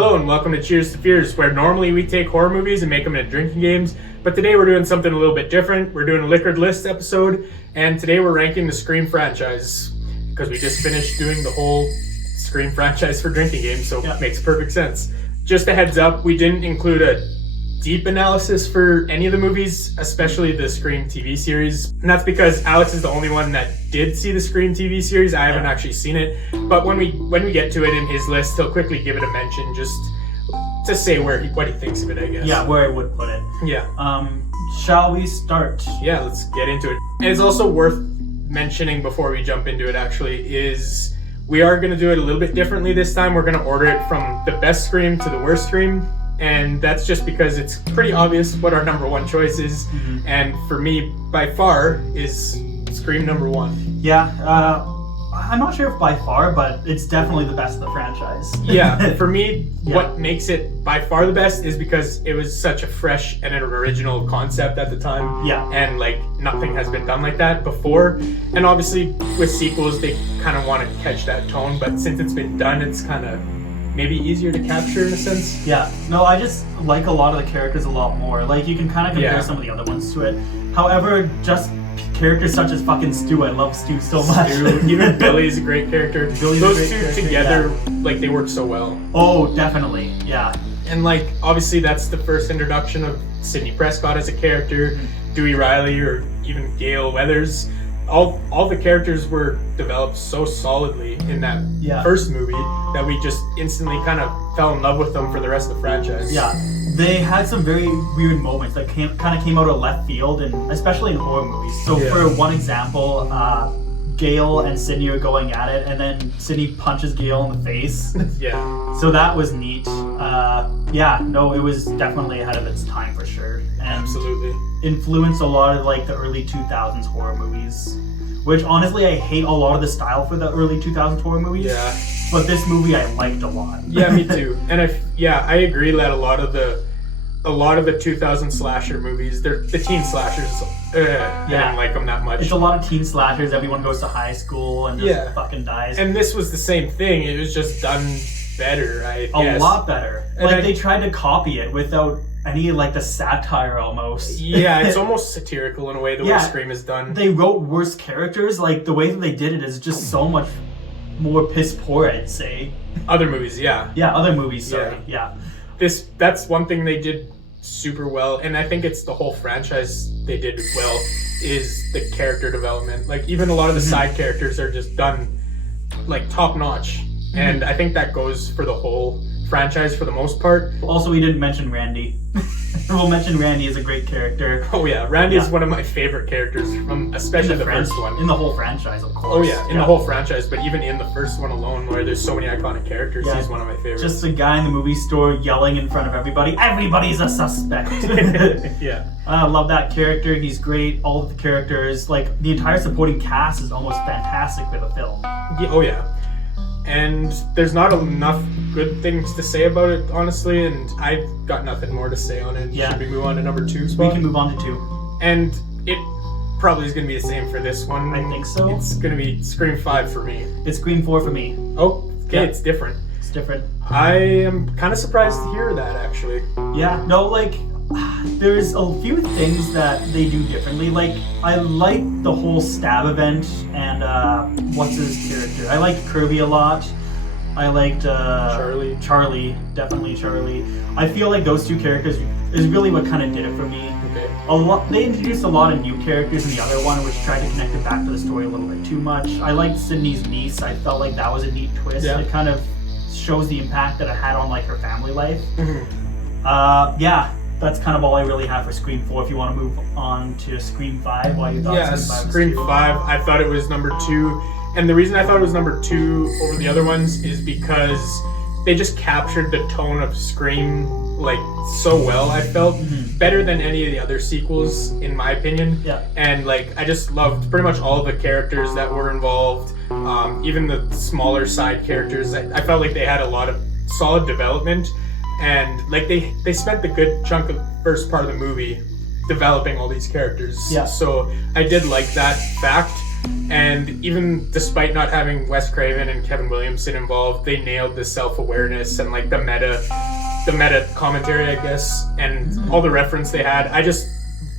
Hello and welcome to Cheers to Fears, where normally we take horror movies and make them into drinking games, but today we're doing something a little bit different. We're doing a liquored list episode, and today we're ranking the Scream franchise, because we just finished doing the whole Scream franchise for drinking games, so it makes perfect sense. Just a heads up, we didn't include a deep analysis for any of the movies, especially the Scream TV series, and that's because Alex is the only one that did see the Scream TV series. I haven't actually seen it, but when we get to it in his list, he'll quickly give it a mention just to say what he thinks of it, I guess. Yeah, where I would put it. Yeah. Shall we start? Yeah, let's get into it. And it's also worth mentioning before we jump into it, actually, is we are going to do it a little bit differently this time. We're going to order it from the best Scream to the worst Scream. And that's just because it's pretty obvious what our number one choice is. Mm-hmm. And for me, by far, is Scream number one. Yeah, I'm not sure if by far, but it's definitely the best of the franchise. Yeah, for me, what makes it by far the best is because it was such a fresh and an original concept at the time. Yeah. And like nothing has been done like that before. And obviously with sequels, they kind of want to catch that tone, but since it's been done, it's kind of maybe easier to capture in a sense. Yeah. No, I just like a lot of the characters a lot more. Like, you can kind of compare some of the other ones to it. However, just characters such as fucking Stu, I love Stu so much. Even Billy's a great character. Those two together, like, they work so well. Oh, definitely. Yeah. And like, obviously that's the first introduction of Sidney Prescott as a character, Dewey Riley, or even Gale Weathers. All the characters were developed so solidly in that first movie that we just instantly kind of fell in love with them for the rest of the franchise. Yeah, they had some very weird moments that kind of came out of left field, and especially in horror movies. So for one example, Gale and Sidney are going at it, and then Sidney punches Gale in the face. So that was neat. It was definitely ahead of its time for sure. And absolutely. Influenced a lot of like the early 2000s horror movies, which honestly I hate a lot of the style for the early 2000s horror movies. Yeah. But this movie I liked a lot. Yeah, me too. And I agree that a lot of the 2000 slasher movies, they're the teen slashers. I didn't like them that much. It's a lot of teen slashers. Everyone goes to high school and just fucking dies. And this was the same thing. It was just done better, I guess. A lot better. And they tried to copy it without any like the satire almost. Yeah, it's almost satirical in a way the way Scream is done. They wrote worse characters. Like the way that they did it is just so much more piss poor, I'd say. Other movies, yeah. Yeah, other movies, sorry. Yeah. That's one thing they did super well, and I think it's the whole franchise they did well, is the character development. Like even a lot of the side characters are just done like top notch. And I think that goes for the whole franchise for the most part. Also, we didn't mention Randy. We'll mention Randy as a great character. Oh yeah, Randy is one of my favorite characters from especially the first one. In the whole franchise, of course. Oh yeah, in the whole franchise, but even in the first one alone, where there's so many iconic characters, he's one of my favorites. Just a guy in the movie store yelling in front of everybody, everybody's a suspect. Yeah. I love that character. He's great. All of the characters, like the entire supporting cast is almost fantastic for the film. Yeah, oh yeah. And there's not enough good things to say about it, honestly, and I've got nothing more to say on it. Yeah. Should we move on to number 2 spot? We can move on to 2. And it probably is going to be the same for this one. I think so. It's going to be Scream 5 for me. It's Scream 4 for me. Oh, okay, it's different. It's different. I am kind of surprised to hear that, actually. Yeah, no, like, there's a few things that they do differently. Like, I like the whole stab event and what's his character? I liked Kirby a lot. I liked Charlie, definitely Charlie. I feel like those two characters is really what kind of did it for me. Okay. They introduced a lot of new characters in the other one, which tried to connect it back to the story a little bit too much. I liked Sydney's niece. I felt like that was a neat twist. Yeah. It kind of shows the impact that it had on like her family life. That's kind of all I really have for Scream 4. If you want to move on to Scream 5, why you thought Scream 5, I thought it was number 2. And the reason I thought it was number 2 over the other ones is because they just captured the tone of Scream like so well, I felt. Better than any of the other sequels, in my opinion. Yeah. And like, I just loved pretty much all of the characters that were involved. Even the smaller side characters. I felt like they had a lot of solid development. And like they spent the good chunk of the first part of the movie developing all these characters. Yeah. So I did like that fact. And even despite not having Wes Craven and Kevin Williamson involved, they nailed the self-awareness and like the meta commentary, I guess, and all the reference they had. I just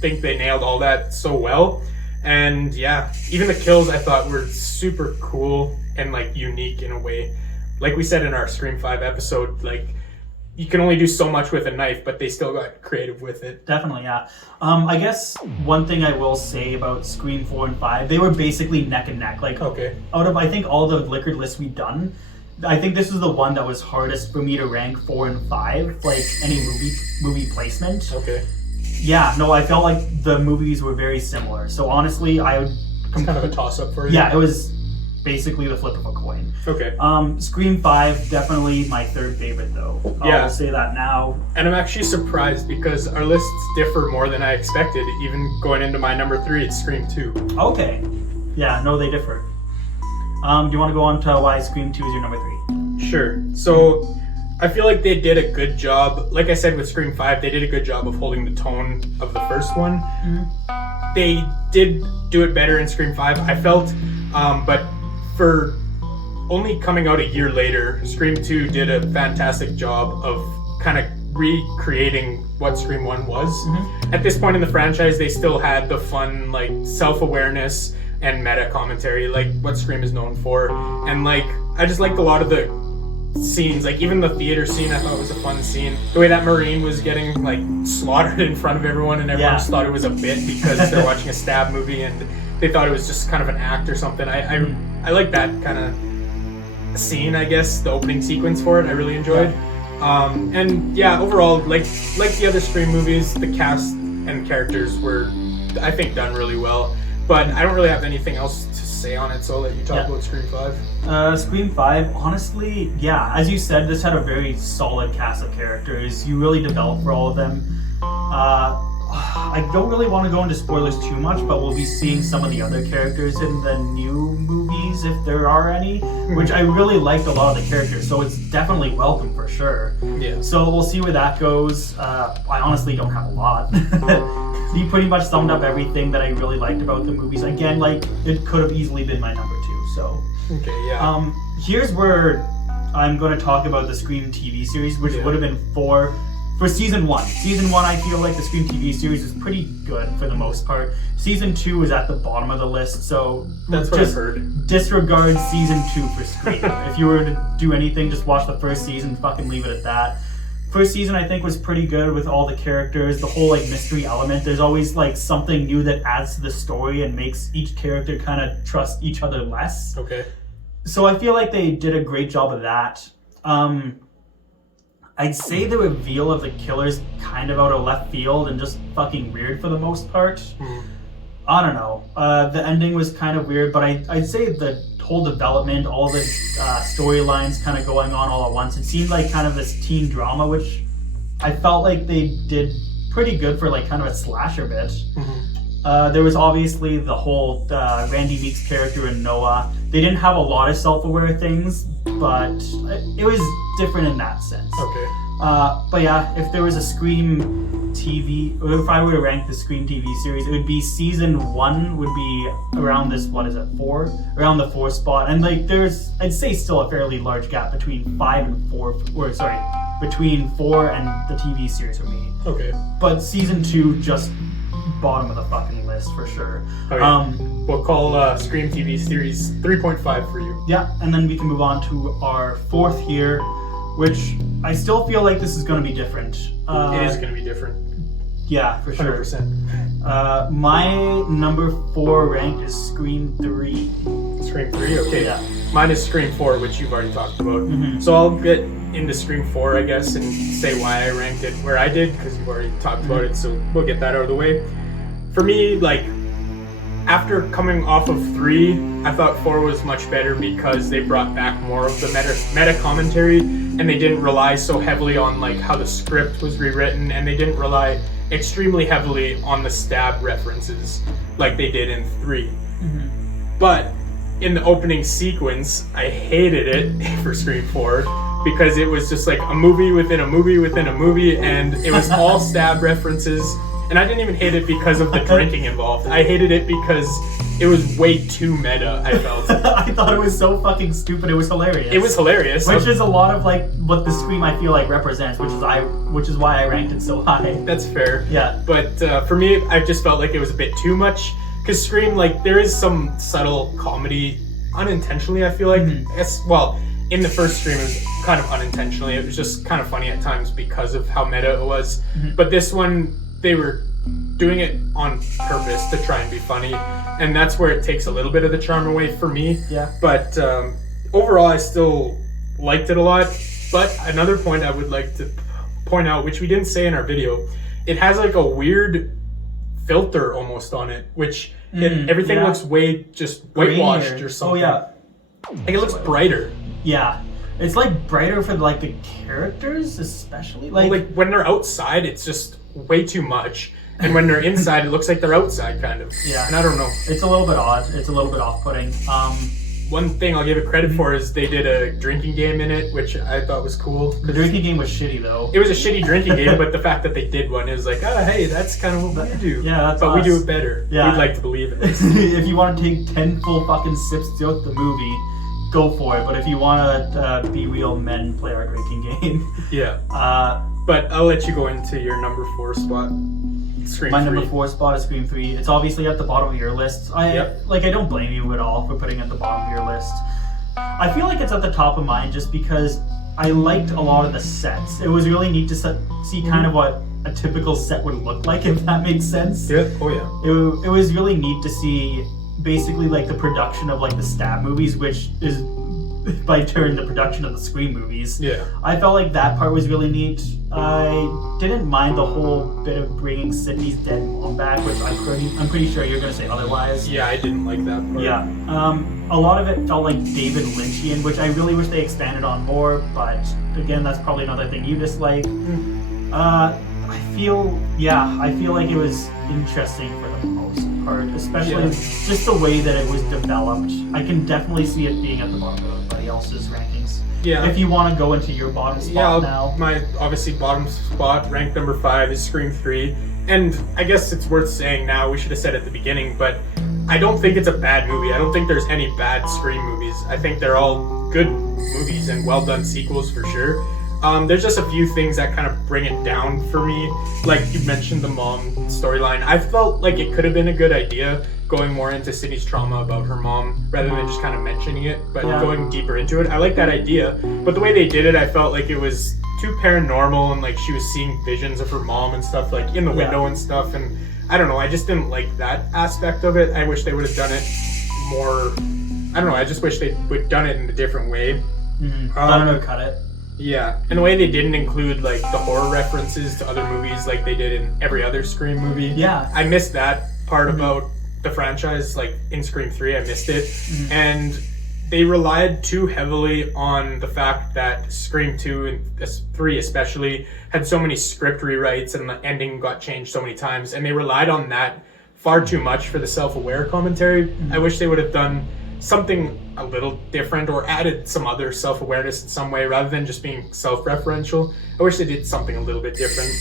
think they nailed all that so well. And yeah, even the kills I thought were super cool and like unique in a way. Like we said in our Scream 5 episode, like you can only do so much with a knife, but they still got creative with it. Definitely, yeah. I guess one thing I will say about Scream 4 and 5, they were basically neck and neck. Like, okay. Out of, I think, all the liquor lists we've done, I think this is the one that was hardest for me to rank 4 and 5, like any movie placement. Okay. Yeah, no, I felt like the movies were very similar. So honestly, I would... It's kind of a toss-up for you? Yeah, it was basically the flip of a coin. Okay. Scream 5, definitely my third favorite though. Yeah. I'll say that now. And I'm actually surprised because our lists differ more than I expected. Even going into my number 3, it's Scream 2. Okay. Yeah, no, they differ. Do you want to go on to why Scream 2 is your number 3? Sure. So I feel like they did a good job. Like I said with Scream 5, they did a good job of holding the tone of the first one. Mm-hmm. They did do it better in Scream 5, I felt. But for only coming out a year later, Scream 2 did a fantastic job of kind of recreating what Scream 1 was. Mm-hmm. At this point in the franchise, they still had the fun, like, self-awareness and meta commentary, like what Scream is known for. And, like, I just liked a lot of the scenes, like even the theater scene I thought was a fun scene. The way that Marine was getting like slaughtered in front of everyone and everyone just thought it was a bit because they're watching a stab movie and they thought it was just kind of an act or something. I like that kind of scene, I guess, the opening sequence for it. I really enjoyed. And yeah, overall, like the other Scream movies, the cast and characters were, I think, done really well. But I don't really have anything else to say on it, so I'll let you talk about Scream 5. Scream 5, honestly, yeah, as you said, this had a very solid cast of characters. You really developed for all of them. I don't really want to go into spoilers too much, but we'll be seeing some of the other characters in the new movies, if there are any, which I really liked a lot of the characters, so it's definitely welcome for sure. Yeah. So we'll see where that goes. I honestly don't have a lot. He pretty much summed up everything that I really liked about the movies. Again, like, it could have easily been my number 2, so. Okay, yeah. Here's where I'm going to talk about the Scream TV series, which would have been for season 1. Season 1, I feel like the Scream TV series is pretty good for the most part. Season 2 is at the bottom of the list, so that's what I've heard. Disregard season 2 for Scream. If you were to do anything, just watch the first season, fucking leave it at that. First season, I think, was pretty good with all the characters, the whole like mystery element. There's always like something new that adds to the story and makes each character kind of trust each other less. Okay. So I feel like they did a great job of that. I'd say the reveal of the killer's kind of out of left field and just fucking weird for the most part. I don't know. The ending was kind of weird, but I'd say the whole development, all the storylines kind of going on all at once, it seemed like kind of this teen drama, which I felt like they did pretty good for like kind of a slasher bit. There was obviously the whole Randy Meeks character in Noah. They didn't have a lot of self-aware things, but it was different in that sense. Okay. But yeah, if there was a Scream TV, or if I were to rank the Scream TV series, it would be season 1 would be around this, 4? Around the 4 spot. And like there's, I'd say still a fairly large gap between 5 and 4, between 4 and the TV series for me. Okay. But season 2 just bottom of the fucking list for sure. Okay. We'll call Scream TV series 3.5 for you. Yeah, and then we can move on to our 4th here, which I still feel like this is going to be different. It is going to be different. Yeah, for sure. 100%. My number 4 rank is Scream 3. Scream 3? Okay. Yeah. Mine is Scream 4, which you've already talked about. So I'll get into Scream 4, I guess, and say why I ranked it where I did, because you've already talked about it, so we'll get that out of the way. For me, like, after coming off of 3, I thought 4 was much better because they brought back more of the meta commentary, and they didn't rely so heavily on like how the script was rewritten, and they didn't rely extremely heavily on the stab references like they did in 3. But in the opening sequence, I hated it for Scream 4 because it was just like a movie within a movie within a movie, and it was all stab references. And I didn't even hate it because of the drinking involved. I hated it because it was way too meta, I felt. I thought it was so fucking stupid. It was hilarious. It was hilarious. Which is a lot of like what the Scream I feel like represents, which is why I ranked it so high. That's fair. Yeah. But for me, I just felt like it was a bit too much. Because Scream, like, there is some subtle comedy unintentionally, I feel like. Well, in the first Scream, it was kind of unintentionally. It was just kind of funny at times because of how meta it was. But this one, they were doing it on purpose to try and be funny. And that's where it takes a little bit of the charm away for me. Yeah. But overall, I still liked it a lot. But another point I would like to point out, which we didn't say in our video, it has like a weird filter almost on it, which everything looks way just whitewashed or something. Oh yeah. Like it looks brighter. Yeah. It's like brighter for like the characters, especially. Like when they're outside, it's just way too much. And when they're inside, it looks like they're outside, kind of. Yeah. And I don't know. It's a little bit odd. It's a little bit off-putting. One thing I'll give it credit for is they did a drinking game in it, which I thought was cool. The drinking game was shitty, though. It was a shitty drinking game, but the fact that they did one, it was like, oh, hey, that's kind of what we do. Yeah, that's But us. we do it better. Yeah. We'd like to believe it. If you want to take 10 full fucking sips throughout the movie, go for it. But if you want to be real men, play our drinking game. Yeah. But I'll let you go into your number 4 spot. Scream My 3. number 4 spot is Scream 3. It's obviously at the bottom of your list. I don't blame you at all for putting it at the bottom of your list. I feel like it's at the top of mine just because I liked a lot of the sets. It was really neat to see kind of what a typical set would look like, if that makes sense. Yeah. Oh yeah. It was really neat to see basically like the production of like the Stab movies, which is by turn the production of the Scream movies. Yeah. I felt like that part was really neat. I didn't mind the whole bit of bringing Sydney's dead mom back, which I'm pretty sure you're gonna say otherwise. Yeah, I didn't like that part. Yeah. A lot of it felt like David Lynchian, which I really wish they expanded on more, but again, that's probably another thing you dislike. I feel like it was interesting for the most part, especially just the way that it was developed. I can definitely see it being at the bottom of everybody else's rankings. Yeah. If you want to go into your bottom spot now. My obviously bottom spot, ranked number 5, is Scream 3. And I guess it's worth saying now, we should have said at the beginning, but I don't think it's a bad movie. I don't think there's any bad Scream movies. I think they're all good movies and well done sequels for sure. There's just a few things that kind of bring it down for me. Like you mentioned the mom storyline. I felt like it could have been a good idea going more into Sydney's trauma about her mom rather than just kind of mentioning it, but going deeper into it. I like that idea, but the way they did it, I felt like it was too paranormal and like she was seeing visions of her mom and stuff like in the window and stuff, and I don't know, I just didn't like that aspect of it. I wish they would have done it more, I don't know, I just wish they would have done it in a different way. I don't know, cut it. Yeah, and the way they didn't include like the horror references to other movies like they did in every other Scream movie. Yeah. I missed that part about the franchise, like in Scream 3, I missed it. And they relied too heavily on the fact that Scream 2 and 3 especially had so many script rewrites and the ending got changed so many times, and they relied on that far too much for the self-aware commentary. I wish they would have done something a little different or added some other self-awareness in some way rather than just being self-referential. I wish they did something a little bit different.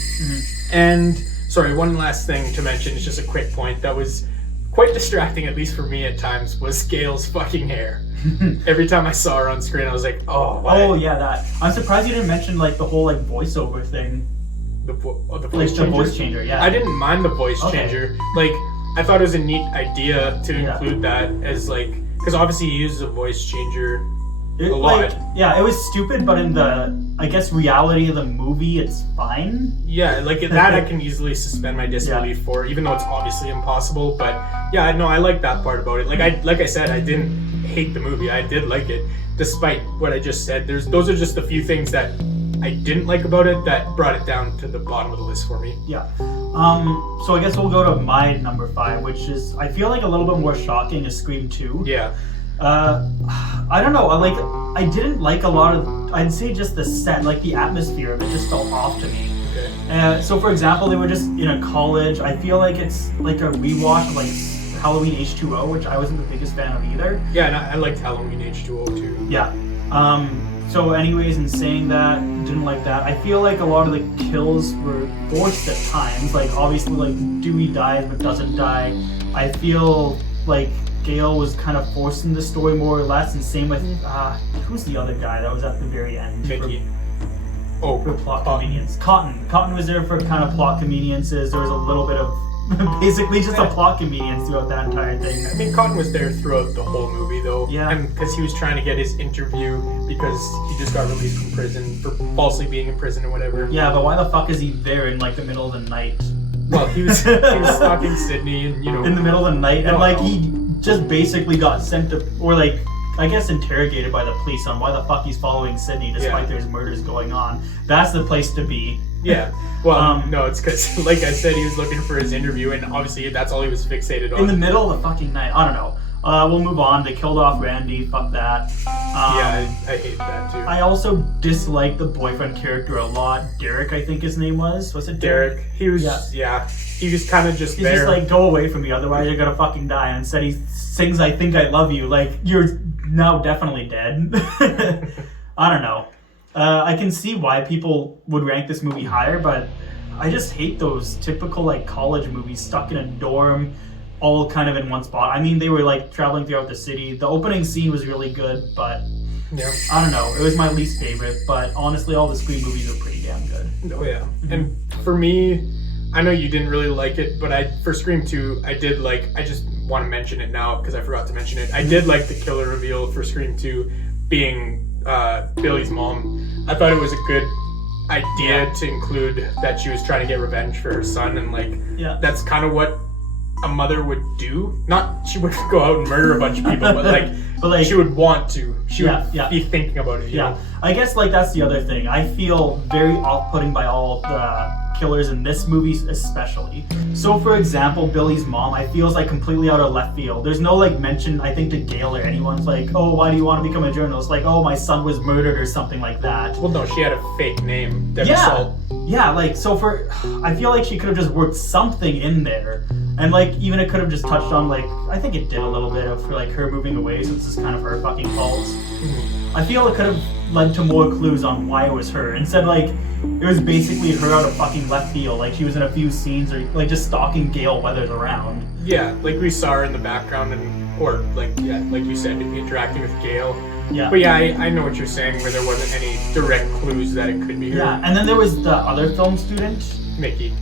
And sorry, one last thing to mention is just a quick point that was quite distracting, at least for me at times, was Gail's fucking hair. Every time I saw her on screen, I was like, oh, what? Oh yeah, that. I'm surprised you didn't mention like the whole like voiceover thing. The Like voice the changer? voice changer, yeah. I didn't mind the voice changer. Like, I thought it was a neat idea to Yeah. include that as like, because obviously he uses a voice changer It, a lot. like, yeah, it was stupid, but in the, I guess, reality of the movie, it's fine. Yeah, like that I can easily suspend my disbelief for, even though it's obviously impossible. But yeah, no, I like that part about it. Like I said, I didn't hate the movie. I did like it, despite what I just said. Those are just a few things that I didn't like about it that brought it down to the bottom of the list for me. Yeah. So I guess we'll go to my number 5, which is, I feel like a little bit more shocking, is Scream 2. Yeah. I don't know, I didn't like a lot of, I'd say just the set, like the atmosphere of it just felt off to me. Okay. So for example, they were just in a college. I feel like it's like a rewatch of like Halloween H2O, which I wasn't the biggest fan of either. Yeah, and I liked Halloween H2O too. Yeah. So anyways, in saying that, didn't like that. I feel like a lot of the kills were forced at times. Like obviously like Dewey dies but doesn't die. I feel like Gale was kind of forcing the story more or less, and same with who's the other guy that was at the very end? Mickey. For plot convenience. Cotton was there for kind of plot conveniences. There was a little bit of basically just a plot convenience throughout that entire thing. I mean, Cotton was there throughout the whole movie, though. Yeah. And because he was trying to get his interview because he just got released from prison for falsely being in prison or whatever. Yeah, but why the fuck is he there in like the middle of the night? Well, he was stalking Sydney, and in the middle of the night, and like he just basically got sent to, or like I guess interrogated by the police on why the fuck he's following Sydney despite there's murders going on. That's the place to be. Yeah. Well, no, it's because, like I said, he was looking for his interview, and obviously that's all he was fixated on. In the middle of the fucking night. I don't know. We'll move on. They killed off Randy. Fuck that. Yeah, I hate that too. I also dislike the boyfriend character a lot. Derek, I think his name was. Was it Derek? He was, he was kind of just He's there. just like, go away from me, otherwise you're gonna fucking die. And instead he sings I Think I Love You. Like, you're now definitely dead. I don't know. I can see why people would rank this movie higher, but I just hate those typical like college movies stuck in a dorm, all kind of in one spot. I mean, they were like traveling throughout the city. The opening scene was really good, but I don't know. It was my least favorite, but honestly, all the Scream movies are pretty damn good. Oh yeah. And for me, I know you didn't really like it, but for Scream 2, I did like, I just want to mention it now because I forgot to mention it. I did like the killer reveal for Scream 2 being Billy's mom. I thought it was a good idea to include that she was trying to get revenge for her son, and like that's kind of what a mother would do. Not she would go out and murder a bunch of people, but like she would want to. She would be thinking about it. You know? I guess like that's the other thing. I feel very off-putting by all the killers in this movie especially. So for example, Billy's mom, I feel is like completely out of left field. There's no like mention, I think, to Gale or anyone's like, oh, why do you want to become a journalist? Like, oh, my son was murdered or something like that. Well, no, she had a fake name. Debbie Salt. Yeah, like, so I feel like she could have just worked something in there. And like, even it could have just touched on like, I think it did a little bit of like her moving away, so this is kind of her fucking fault. I feel it could have led to more clues on why it was her. Instead, like, it was basically her out of fucking left field. Like, she was in a few scenes or like just stalking Gale Weathers around. Yeah, like we saw her in the background or like you said, interacting with Gale. Yeah. But yeah, I know what you're saying, where there wasn't any direct clues that it could be her. Yeah, and then there was the other film student, Mickey,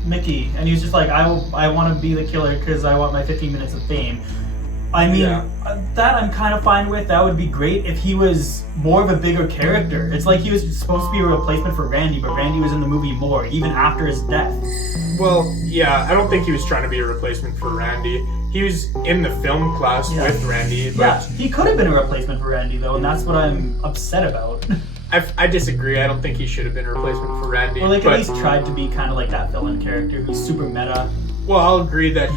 and he was just like, I want to be the killer because I want my 15 minutes of fame. I mean, that I'm kind of fine with. That would be great if he was more of a bigger character. It's like he was supposed to be a replacement for Randy, but Randy was in the movie more, even after his death. Well, yeah, I don't think he was trying to be a replacement for Randy. He was in the film class with Randy. But he could have been a replacement for Randy, though, and that's what I'm upset about. I disagree. I don't think he should have been a replacement for Randy. Or at least tried to be kind of like that villain character who's super meta. Well, I'll agree that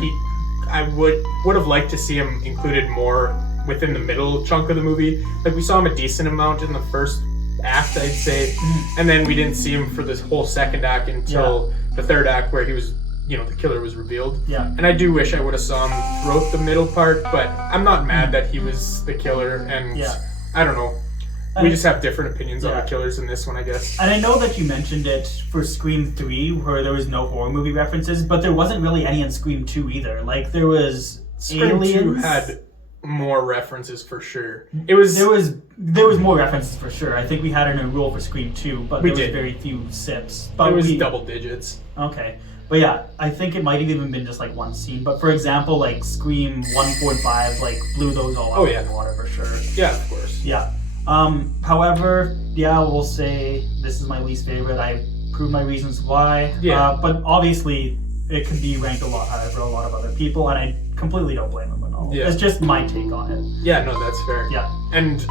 I would have liked to see him included more within the middle chunk of the movie. Like, we saw him a decent amount in the first act, I'd say, and then we didn't see him for this whole second act until the third act, where he was, the killer was revealed. Yeah. And I do wish I would have saw him throughout the middle part, but I'm not mad that he was the killer, and I don't know. We just have different opinions on the killers in this one, I guess. And I know that you mentioned it for Scream 3, where there was no horror movie references, but there wasn't really any in Scream 2 either. Like, there was Scream aliens. 2 had more references for sure. There was more references for sure. I think we had a rule for Scream 2, but there was very few sips. But it was double digits. Okay. But yeah, I think it might have even been just like one scene. But for example, like Scream 1, 4, and 5, like blew those all out of the water for sure. Yeah, of course. Yeah. However, we'll say this is my least favorite. I proved my reasons why. Yeah. But obviously, it could be ranked a lot higher for a lot of other people, and I completely don't blame them at all. Yeah. It's just my take on it. Yeah, no, that's fair. Yeah. And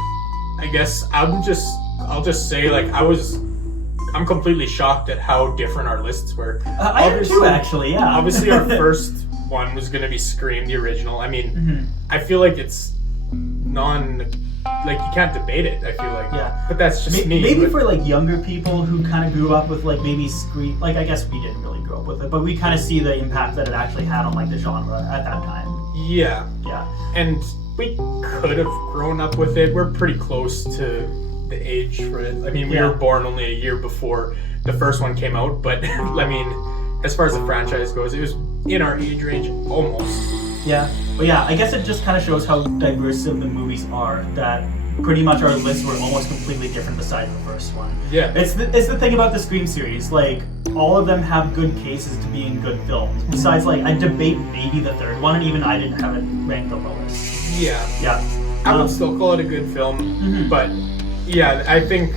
I guess I'll just say, like, I'm completely shocked at how different our lists were. I am too, actually, yeah. Obviously, our first one was going to be Scream, the original. I mean, I feel like it's like, you can't debate it, I feel like. Yeah. But that's just me. Maybe for, like, younger people who kind of grew up with, like, maybe Scream. Like, I guess we didn't really grow up with it, but we kind of see the impact that it actually had on, like, the genre at that time. Yeah. Yeah. And we could have grown up with it. We're pretty close to the age for it. I mean, we were born only a year before the first one came out, but, I mean, as far as the franchise goes, it was in our age range almost. Yeah, but yeah, I guess it just kind of shows how diverse of the movies are, that pretty much our lists were almost completely different besides the first one. Yeah. It's the thing about the Scream series, like, all of them have good cases to being good films. Besides, like, I debate maybe the third one, and even I didn't have it ranked the lowest. Yeah. Yeah. I would still call it a good film, but yeah, I think,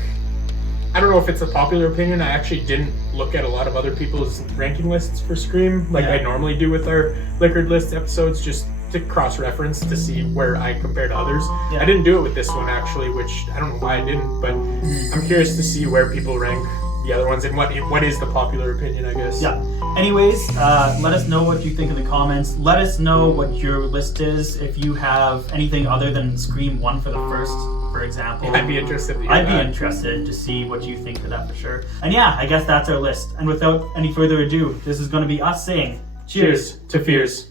I don't know if it's a popular opinion. I actually didn't look at a lot of other people's ranking lists for Scream, like I normally do with our Liquored List episodes, just to cross-reference to see where I compare to others. Yeah. I didn't do it with this one actually, which I don't know why I didn't, but I'm curious to see where people rank the other ones and what is the popular opinion, I guess. Yeah. Anyways, let us know what you think in the comments. Let us know what your list is. If you have anything other than Scream 1 for the first, for example. I'd be interested to hear I'd be that. interested to see what you think of that for sure. And yeah, I guess that's our list. And without any further ado, this is going to be us saying cheers Cheers to fears.